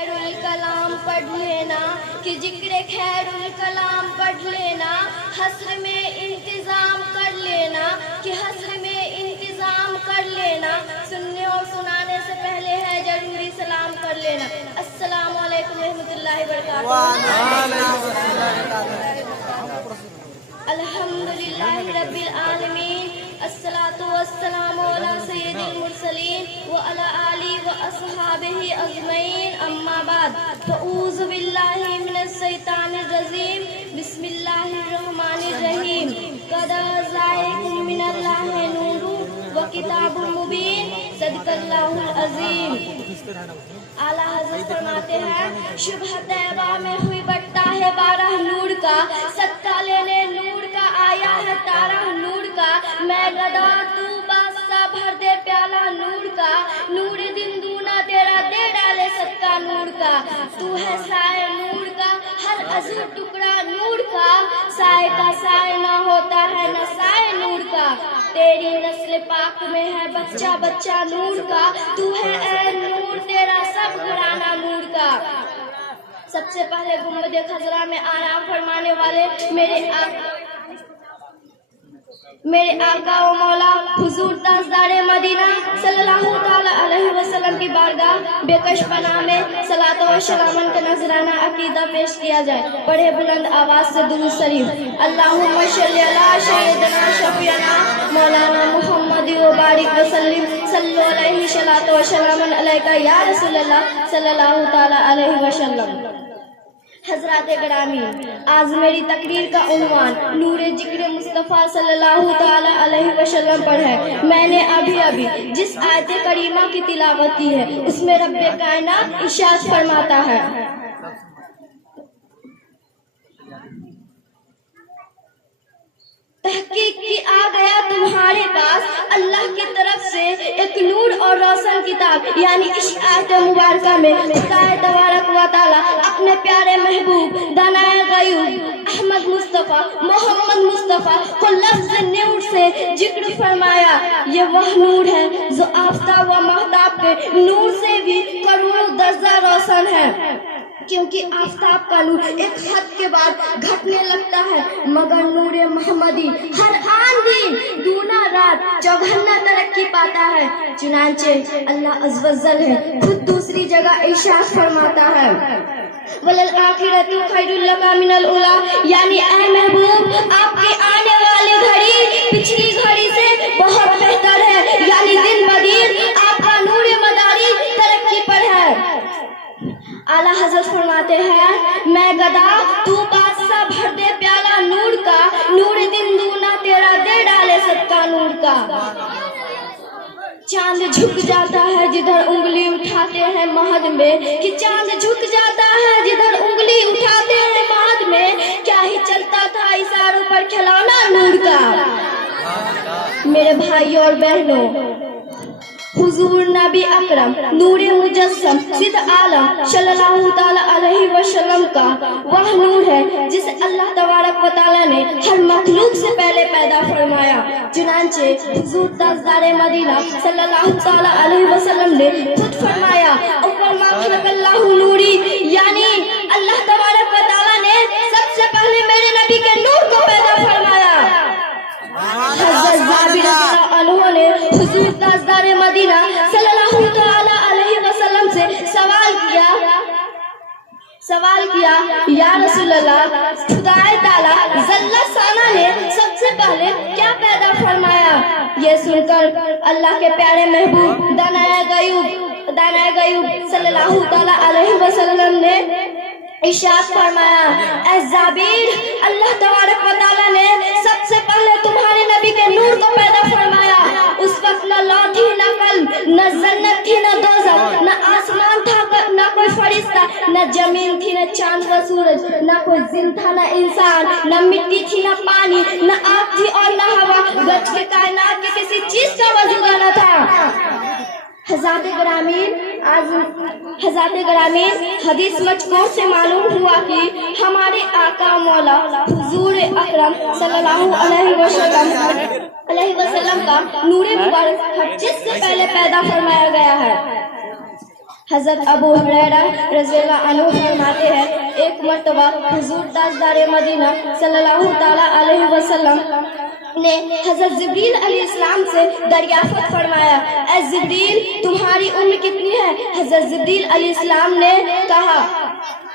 खैरुल कलाम पढ़ लेना कि जिक्र खैरुल कलाम पढ़ लेना, हस्र में इंतज़ाम कर लेना कि हस्र में इंतज़ाम कर लेना। सुनने और सुनाने से पहले है जरूरी सलाम कर लेना। अस्सलामु अलैकुम रहमतुल्लाहि व बरकातहू। अल्हम्दुलिल्लाहि रब्बिल आलमीन, अस्सलातु वस्सलामु अला सय्यिदिल मुरसलीन व अला आलिहि व अस्हाबिहि अजमईन, अम्मा बाद। फऊज़ु बिल्लाहि मिनश शैतानिर रजीम, बिस्मिल्लाहिर रहमानिर रहीम। क़द जाअकुम मिनल्लाहि नूरुन व किताबुम मुबीन, सदक़ल्लाहुल अज़ीम। आला हज़रत फरमाते हैं, शुबह तैबा में हुई बट्टा है 12 नूर का, सत्ता लेने नूर का आया है तारा नूर का। मैं गदा तू बादशाह भर दे प्याला नूर का, नूर दिन दूना तेरा दे डाले सत्ता नूर का। तू है साए नूर का, हर अज़ू टुकड़ा नूर का, साए का साए न होता है न साए नूर का। तेरी नस्ल पाक में है बच्चा बच्चा नूर का, तू है ऐ नूर तेरा सब घराना नूर का। सबसे पहले गुम्बद खजरा में आराम फरमाने वाले मेरे आका व मौला हुजूर ताजदारे मदीना सल्लल्लाहु ताला अलैहि वसल्लम की बारगाह बेकश पनाह में सलातो व सलामन का नजराना अकीदा पेश किया जाए। बड़े बुलंद आवाज से दुरूद शरीफ। अल्लाहुम्मा सल्ली अला सय्यिदना शफीअना मौलाना मुहम्मद व बारिक व सल्लिम सल्लल्लाहु अलैहि सलातो व सलामन अलैका या रसूलल्लाह सल्लल्लाहु ताला अलैहि वसल्लम। हजरात ग्रामी, आज मेरी तकरीर का उन्वान नूर जिक्र मुस्तफ़ा सल्लल्लाहु ताला अलैहि वसल्लम पर है। मैंने अभी जिस आयत करीमा की तिलावत की है उसमें रब्बे कायनात इरशाद फरमाता है, तहकीक की आ गया तुम्हारे पास अल्लाह की तरफ से एक नूर और रोशन किताब, यानी इस आयत मुबारका में खुदा तबारक व तआला अपने प्यारे महबूब दानाए गयूब अहमद मुस्तफ़ा मोहम्मद मुस्तफ़ा को लफ्ज़ नूर से जिक्र फरमाया। ये वह नूर है जो आफ़ताब व महताब के नूर से भी करोड़ों दर्जा रोशन है, क्योंकि आफ़ताब का नूर एक हद के बाद घटने लगता है, मगर नूर मोहम्मदी हर आन दिन दूना रात चौगन्ना तरक्की पाता है। चुनांचे अल्लाह अज़्ज़ व जल है खुद दूसरी जगह इरशाद फरमाता है, वलल आखिरतु खैरुल लका मिनल उला, यानी ऐ महबूब आपकी आने वाली घड़ी पिछली घड़ी से बहुत बेहतर है, यानी दिन ब दिन आपका नूर मदारी तरक्की पर है। आला हज़रत फरमाते हैं, मैं गदा तू बादशाह भर दे प्याला नूर का, नूर दिन दूना तेरा दे डाले सत्ता नूर का। चांद झुक जाता है जिधर उंगली उठाते हैं महद में, कि चांद झुक जाता है जिधर उंगली उठाते हैं महद में। क्या ही चलता था इशारों पर खिलौना नूर का। मेरे भाइयों और बहनों, हुजूर नबी अकरम नूर मुजस्सम सिद्ध आलम सल्लल्लाहु ताला अलैहि वसल्लम का वह नूर है जिसे अल्लाह तबारक व तआला ने हर मखलूक से पहले पैदा फरमाया। चुनांचे हुजूर ताजदारे मदीना सल्लल्लाहु ताला अलैहि वसल्लम ने खुद फरमाया, अव्वल मा खलक़ल्लाहु नूरी, यानी अल्लाह तबारक व तआला ने सबसे पहले मेरे नबी के नूर को पैदा फरमाया। हज़रत जाबिर रज़ियल्लाहु अन्हु ने हुजूर ताजदारे मदीना सल्लल्लाहु ताला अलैहि वसल्लम से सवाल किया, या रसूलल्लाह, खुदाए ताला जल्ल साना ने सबसे पहले क्या पैदा फरमाया? ये सुनकर अल्लाह के प्यारे महबूब दानाए गयूब सल्लल्लाहु ताला अलैहि वसल्लम ने इरशाद फरमाया, ऐ जाबिर, अल्लाह तबारक व तआला ने सबसे पहले तुम्हारे नबी के नूर को पैदा फरमाया। उस वक्त न लौ थी न कल्ब, न जन्नत थी न दोज़ख, न आसमान था न कोई फरिश्ता, न जमीन थी न चांद व सूरज, न कोई जिन था न इंसान, न मिट्टी थी न पानी, न आग थी और न हवा, गज के कायनात के किसी चीज का वजूद न था। हज़रात ग्रामीण हदीस मज़कूर से मालूम हुआ कि हमारे आका मौला हुजूर अकरम सल्लल्लाहु अलैहि वसल्लम का नूर मुबारक हर चीज से पहले पैदा फरमाया गया है। حضرت ابو ہریرہ رضی اللہ عنہ فرماتے ہیں ایک مرتبہ حضور تاجدار مدینہ صلی اللہ تعالی علیہ وسلم نے حضرت جبریل علیہ السلام سے دریافت فرمایا، اے جبریل تمہاری عمر کتنی ہے؟ حضرت جبریل علیہ السلام نے کہا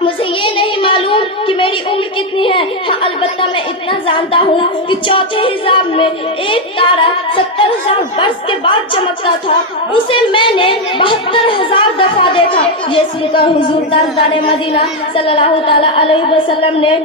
مجھے یہ نہیں معلوم کہ میری عمر کتنی ہے، ہاں البتہ میں اتنا جانتا ہوں کہ چوتھے حساب میں ایک تارا 70,000 برس کے بعد چمکتا تھا، اسے میں نے 72,000 دفعہ دیکھا۔ یہ سن کر حضور تاجدار مدینہ صلی اللہ تعالی علیہ وسلم نے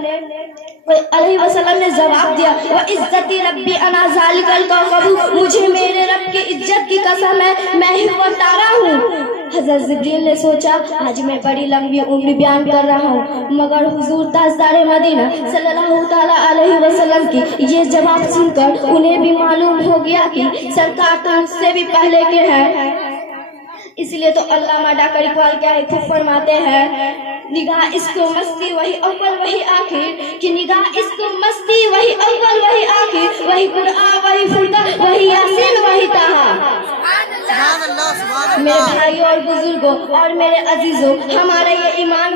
جواب دیا، وَعِزَّتِ رَبِّ أَنَا ذَلِكَ الْكَوْكَبُ، مجھے میرے رب کی عزت کی قسم ہے میں ہی وہ تارا ہوں۔ حضرت جبریل نے سوچا آج میں بڑی لمبی عمر بیان کر رہا ہوں، مگر حضور تاجدار مدینہ صلی اللہ تعالی علیہ وسلم کی یہ جواب سن کر انہیں بھی معلوم ہو گیا کہ سرکار تو اس سے بھی پہلے کے ہیں۔ اس لیے تو علامہ ڈاکٹر اقبال کیا ہے خوب فرماتے ہیں، نگاہ اس کو مستی وہی اول وہی آخر، کہ نگاہ اس کو مستی وہی اول وہی آخر، وہی قرآن وہی فرقان وہی یاسین وہی طہا۔ میرے بھائیوں اور بزرگوں اور میرے عزیزوں، ہمارا یہ ایمان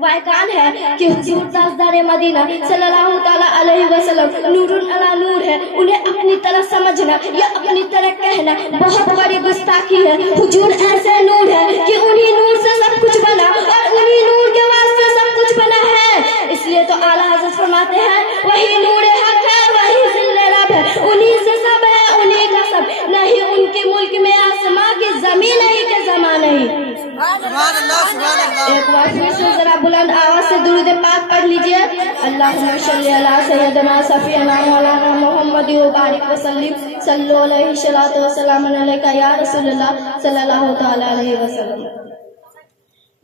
وائکان ہے کہ حضور تاجدار مدینہ صلی اللہ تعالی علیہ وسلم نور علی نور ہے، انہیں اپنی طرح سمجھنا یا اپنی طرح کہنا بہت بڑی گستاخی ہے۔ حضور ایسے نور ہے کہ انہی نور سے سب کچھ بنا اور انہی نور کے واسطے سب کچھ بنا ہے۔ اس لیے تو اعلیٰ حضرت فرماتے ہیں وہی نور حق ہے وہی ذل رب ہے، انہی سے سب ہے انہی کا سب، نہیں ان کے ملک میں آسماں کی زمین نہیں کہ زمان نہیں۔ ایک بار پھر سے ذرا بلند آواز سے درود پاک پڑھ لیجئے، اللہم صلی علی سیدنا صفینا مولانا محمد وبارک وسلم، صلو علیہ الصلوۃ والسلام علیکہ یا رسول اللہ صلی اللہ تعالی علیہ وسلم۔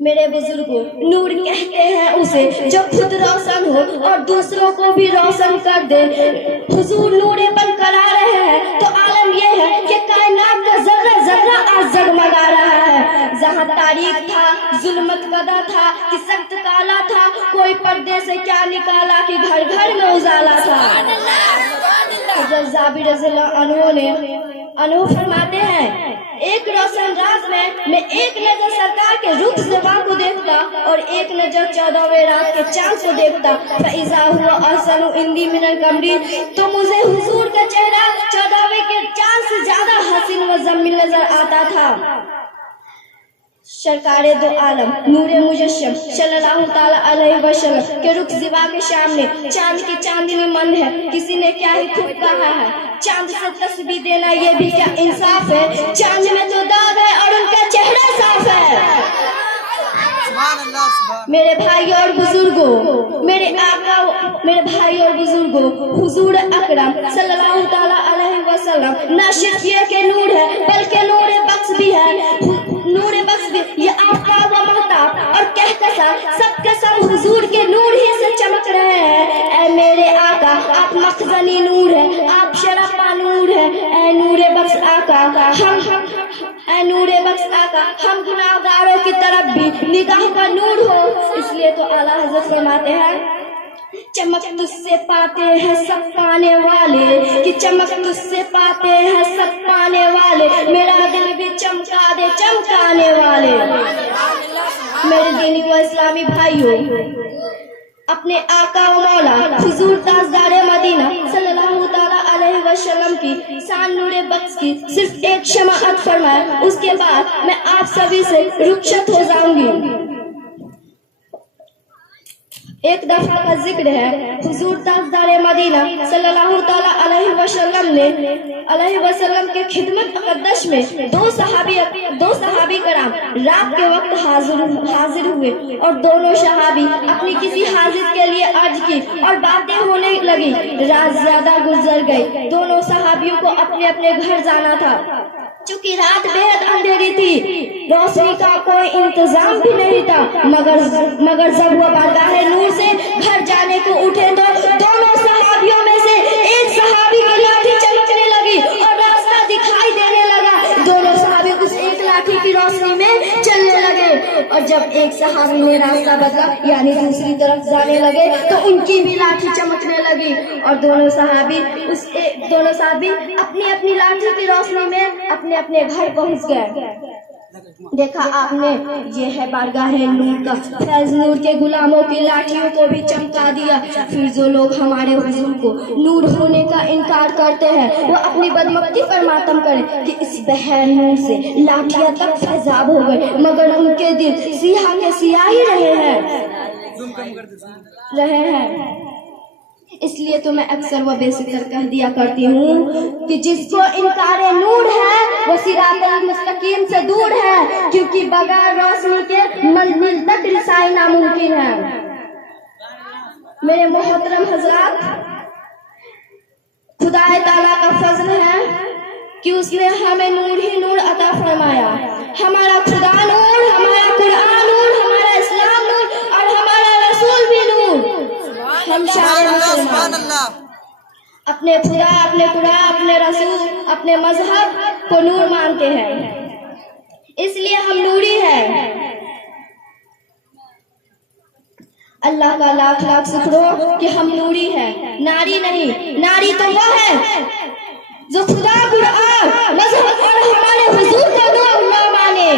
میرے بزرگوں، نور کہتے ہیں اسے جو خود روشن ہو اور دوسروں کو بھی روشن کر دے۔ حضور نور بن کر آ رہے ہیں تو عالم یہ ہے کہ کائنات کا ذرہ ذرہ آج جگمگا رہا ہے۔ جہاں تاریک تھا، ظلمت قدا تھا، کہ سخت کالا تھا، کوئی پردے سے کیا نکالا کہ گھر گھر میں اجالا تھا۔ حضرت جابر رضی اللہ عنہ فرماتے ہیں ایک روشن رات میں ایک نظر سرکار کے رخ زباں کو دیکھتا اور ایک نظر 14ویں رات کے چاند کو دیکھتا، فَإِذَا هُوَ أَحْسَنُ عِنْدِي مِنَ الْقَمَرِ، تو مجھے حضور کا چہرہ 14ویں کے چاند سے زیادہ حسین و جمیل نظر آتا تھا۔ سرکار دو عالم نور مجسم صلی اللہ تعالی علیہ وسلم کے رخ زیبا کے سامنے چاند کی چاندنی مند ہے۔ کسی نے کیا ہی خوب کہا ہے، چاند سے تسبیح دینا یہ بھی کیا انصاف ہے، چاند میں تو داغ ہے اور ان کا چہرہ صاف ہے۔ میرے بھائی اور بزرگوں، میرے بھائی اور بزرگوں، حضور اکرم صلی اللہ تعالی علیہ وسلم نہ صرف یہ کہ نور ہے بلکہ نور بخش بھی ہے۔ نور بخش بھی یہ آفتاب و مہتاب اور کہکشاں سب کے سب حضور کے نور ہی سے چمک رہے ہیں۔ اے میرے آقا آپ مخزنی نور ہے، آپ شرفا نور ہے۔ اے نور بخش آقا اے نور بخش آقا ہم گناہگاروں کی طرف بھی نگاہ کا نور ہو۔ اس لیے تو اعلیٰ حضرت فرماتے ہیں چمک تجھ سے پاتے ہیں سب پانے والے، کہ چمک تجھ سے پاتے ہیں سب پانے والے، میرا دل بھی چمکا دے چمکانے والے۔ میرے دینی و اسلامی بھائیوں، اپنے آقا و مولا حضور تاجدار مدینہ صلی اللہ تعالی علیہ وسلم کی شان نور بخش کی صرف ایک سماعت فرمائے، اس کے بعد میں آپ سبھی سے رخصت ہو جاؤں گی۔ ایک دفعہ کا ذکر ہے، حضور تاجدار مدینہ صلی اللہ تعالی علیہ وسلم کے خدمت مقدس میں دو صحابی کرام رات کے وقت حاضر ہوئے اور دونوں صحابی اپنی کسی حاجت کے لیے عرض کی اور باتیں ہونے لگی۔ رات زیادہ گزر گئی، دونوں صحابیوں کو اپنے اپنے گھر جانا تھا۔ چونکہ رات بہت اندھیری تھی، روشنی کا کوئی انتظام بھی نہیں تھا، مگر جب وہ بارگاہ نور سے گھر جانے کو اٹھے تو دونوں صحابیوں میں سے ایک صحابی کی لاٹھی چمکنے لگی اور راستہ دکھائی دینے لگا۔ دونوں صحابی اس ایک لاٹھی کی روشنی میں چلنے لگے، اور جب ایک صحابی نے راستہ بدلا یعنی دوسری طرف جانے لگے تو ان کی بھی لاٹھی چمکنے لگی، اور دونوں صحابی اپنی اپنی لاٹھی کی روشنی میں اپنے اپنے گھر پہنچ گئے۔ देखा आपने, ये है बारगाह नूर का फैज, नूर के गुलामों की लाठियों को भी चमका दिया। फिर जो लोग हमारे हुजूर को नूर होने का इनकार करते हैं वो अपनी बदमक्ति पर मातम करें कि इस बहर नूर से लाठियां तक फैजाब हो गए, मगर उनके दिल सियाह के सियाह ही रहे हैं। इसलिए तो मैं अक्सर व बेसितर कह दिया करती हूँ कि जिसको इनकार नूर है वो सिरातल मुस्तकीम से दूर है, क्योंकि बगैर रोशनी के मंजिल तक रसाई नामुमकिन है। मेरे मोहतरम हजरात, खुदा ताला का फजल है कि उसने हमें नूर ही नूर अता फरमाया। हमारा खुदा नूर, हमारा कुरान नूर, हमारा इस्लाम नूर और हमारा रसूल भी नूर। हम सारे मुसलमान अपने खुदा, अपने कुरान, अपने रसूल, अपने मजहब को नूर मानते हैं, इसलिए हम नूरी हैं। अल्लाह का लाख लाख शुक्र हो कि हम नूरी हैं, नारी नहीं। नारी तो वो है जो खुदा, कुरान, मजहब और हमारे हुजूर को नूर न माने।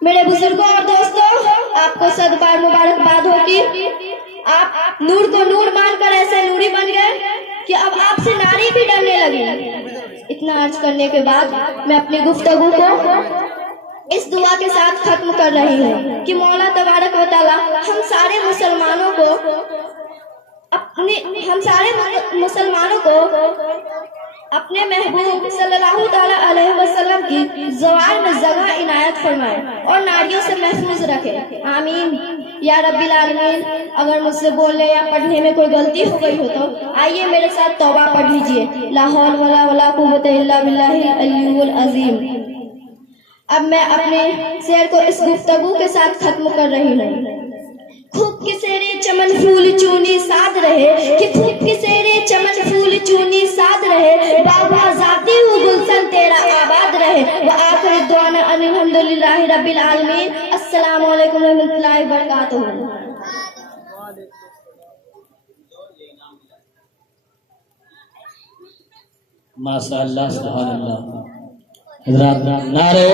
मेरे बुजुर्गों और दोस्तों, आपको सदबार मुबारकबाद होगी। आप नूर को नूर मानकर ऐसे नूरी बन गए कि अब आपसे नारी भी डरने लगी। इतना अर्ज करने के बाद मैं अपनी गुफ्तगू को इस दुआ के साथ खत्म कर रही हूँ कि मौला तबारक व तआला हम सारे मुसलमानों को अपने महबूब सल्लल्लाहु ताला अलैहि वसल्लम की ज़वार में जगह इनायत फरमाए और नारियों से महफूज रखे। आमीन या रब्बिल आलमीन। अगर मुझसे बोलने या पढ़ने में कोई गलती हो गई हो तो आइए मेरे साथ तौबा पढ़ लीजिए। ला हौल वला वला कुव्वता इल्ला बिल्लाहिल अलियुल अज़ीम। अब मैं अपने शेर को इस गुफ्तगू के साथ खत्म कर रही हूँ। खूब के सेरे चमन फूल चूनी साथ रहे, कि खूब के सेरे चमन फूल चूनी साथ रहे, बाबा जाती हूँ गुलशन तेरा आबाद रहे। व आखिर दुआना अल्हम्दुलिल्लाहि रब्बिल आलमीन। अस्सलामु अलैकुम व रहमतुल्लाहि व बरकातुहू। माशाअल्लाह, सुभान अल्लाह। हज़रात नारे